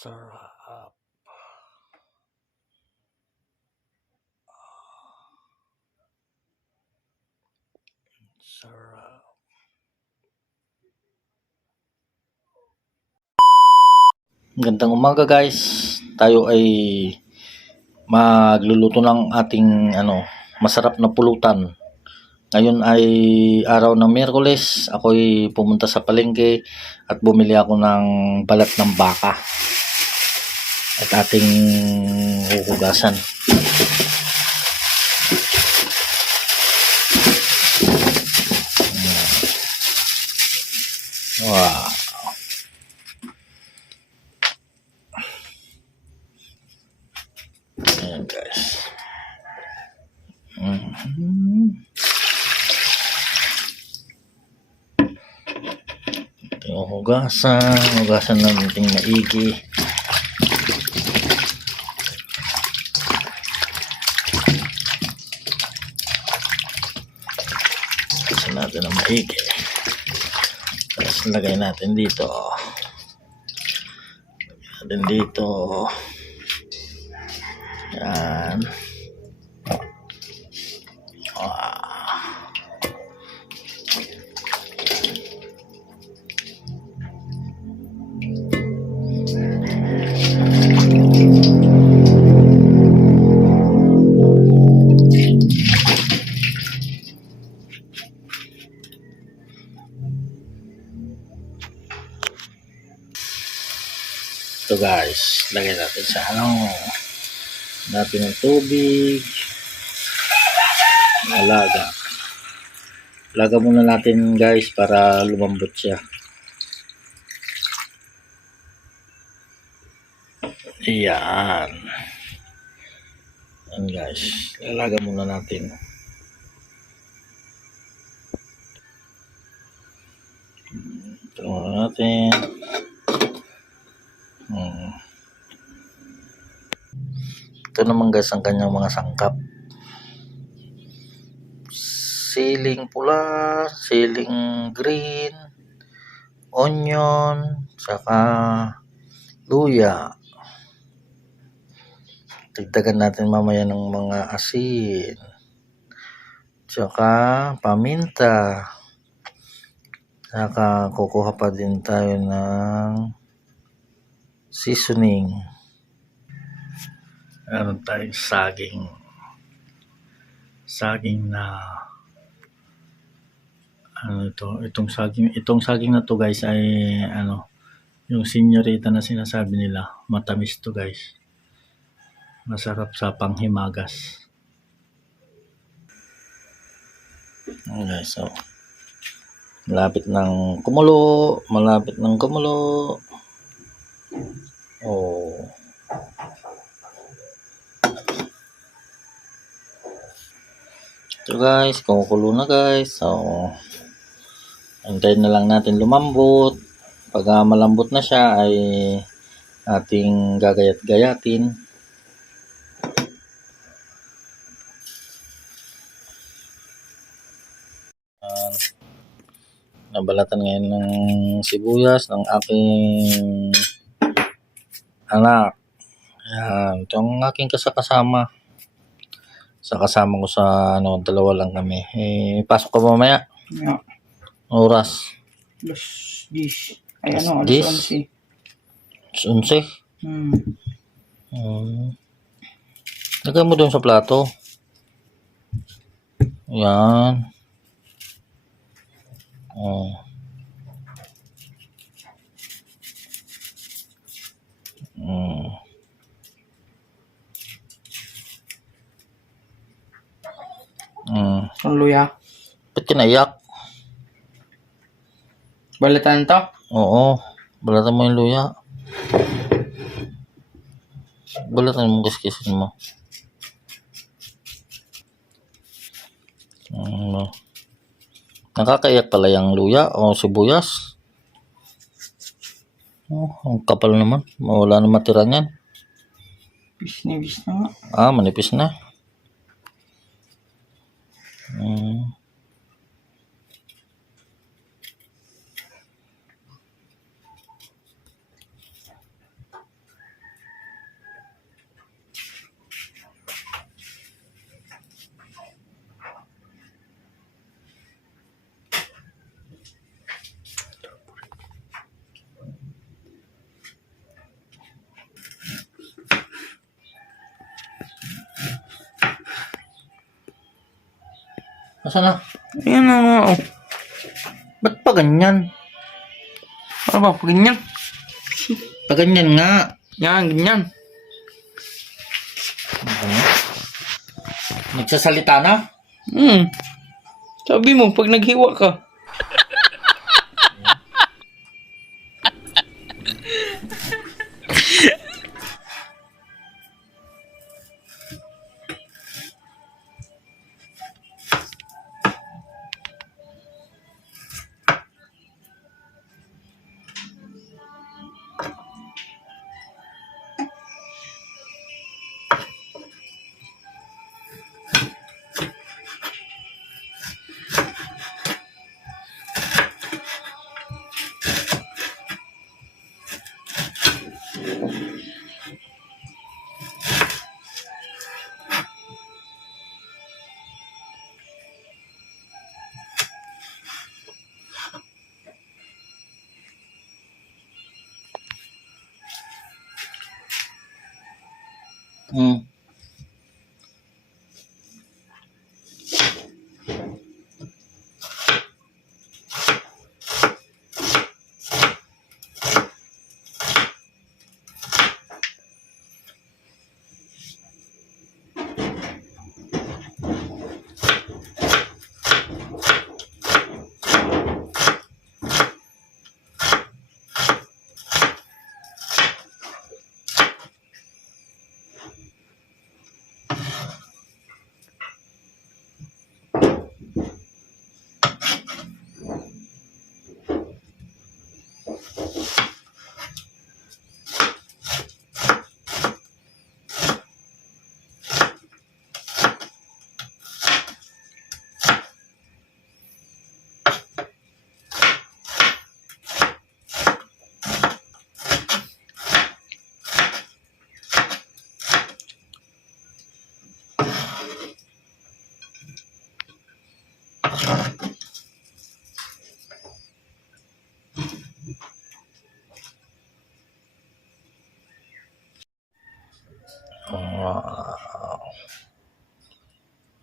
Sarap. Sarap. Magandang umaga guys. Tayo ay magluluto ng ating masarap na pulutan. Ngayon ay araw ng Miyerkules. Ako'y pumunta sa palengke at bumili ako ng balat ng baka at ating huhugasan. Wow. Ayan guys. Yung hugasan natin maigi. Hugasan natin ng maigi. Tapos lagay natin dito. Yan. Ito guys, lagay natin sa natin ng tubig. Laga muna natin guys para lumambot siya. Ayan. Ayan guys, lalaga muna natin. Ito muna natin. Ito naman guys ang kanyang mga sangkap. Siling pula, siling green, onion, saka luya. Dagdagan natin mamaya ng mga asin, saka paminta, saka kukuha pa din tayo ng seasoning. Meron tayong saging na itong saging na to guys ay yung senyorita na sinasabi nila, matamis to guys, masarap sa panghimagas. Okay, so malapit ng kumulo. Ito guys, kumukulo na guys. So antayin na lang natin lumambot. Pag malambot na siya ay ating gagayat-gayatin. Nabalatan ngayon ng sibuyas ng aking anak. Ayan, itong aking kasama. Sa kasama ko sa dalawa lang kami. Pasok ka mamaya? Yeah. Oras? Alas 10. Ay alas 11. 11? Lagay mo doon sa plato. Yan. Ang luya. Ba't kinaiyak? Balatan to? Oo. Balatan mo yung luya. Balatan mo, kiskisin mo. Nakakaiyak pala yung luya o sibuyas. Ang kapal naman. Wala na matira niyan. Nipis na nga. Manipis na. Asa na? Ayan na nga, oh. Ba't pa ganyan? Ano ba, ganyan? Pa ganyan nga. Yan, ganyan. Ano? Nagsasalita na? Sabi mo, pag naghiwa ka. Hmm.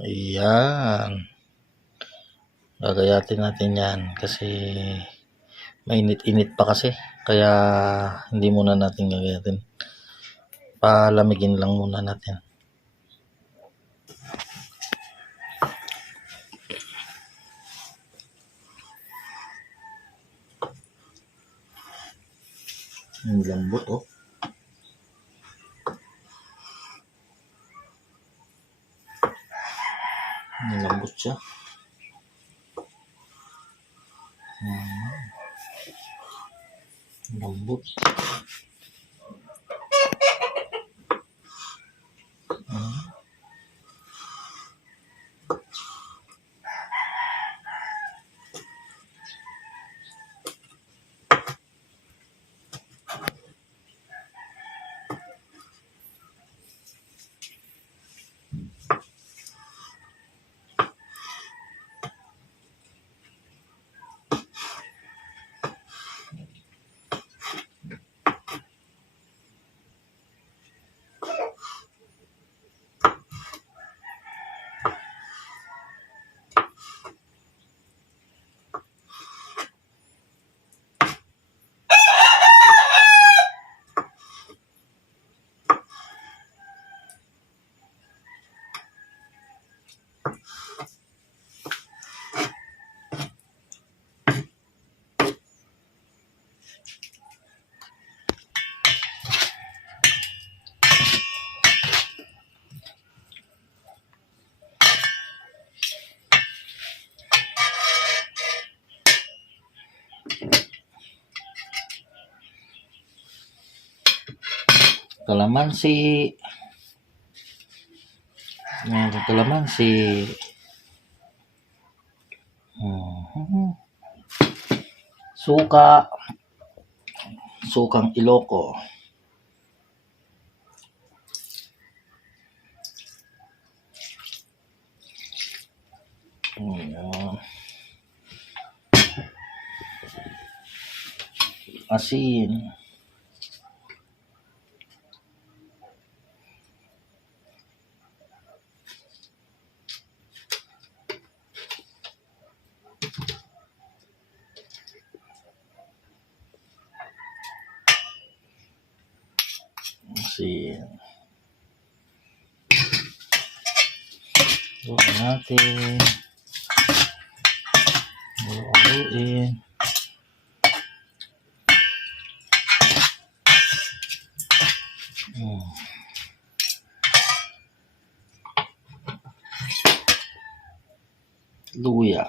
Ayan. Gagayatin natin yan kasi mainit-init pa kasi. Kaya hindi muna natin gagayatin. Palamigin lang muna natin. Ang lambot oh. Ang lambot siya. Lambot. Kalamansi. Kalamansi. Suka. Sukang Iloko. Asin. asin. Haluin natin. Haluin. Luya.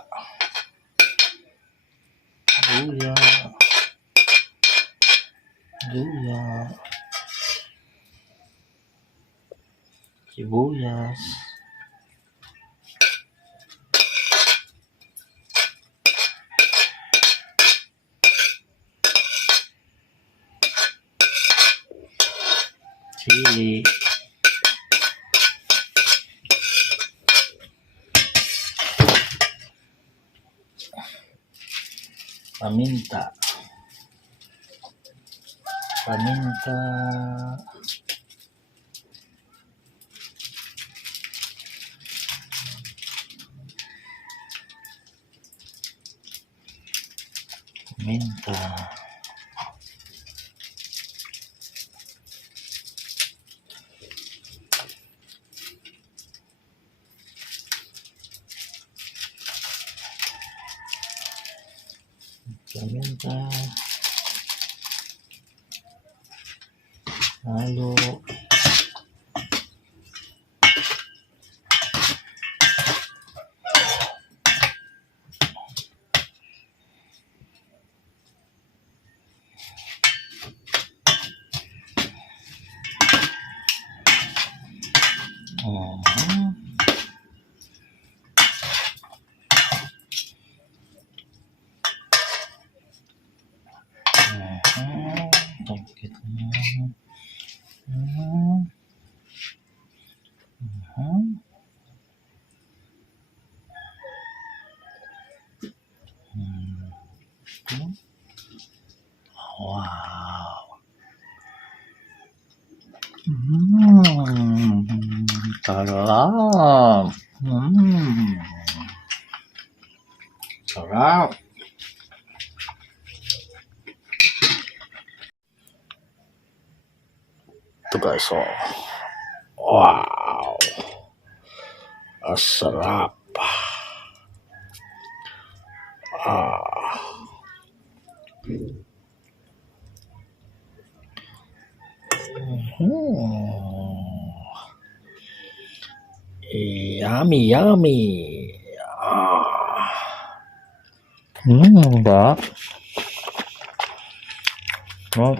Luya. Luya. Sibuyas. Chili. Paminta. Paminta. Paminta. Paminta. Halo. Sakit na. Wow. Sarap. Sarap. Ito guys, oh. Wow. Sarap. Yummy, yummy. Ba? Oh.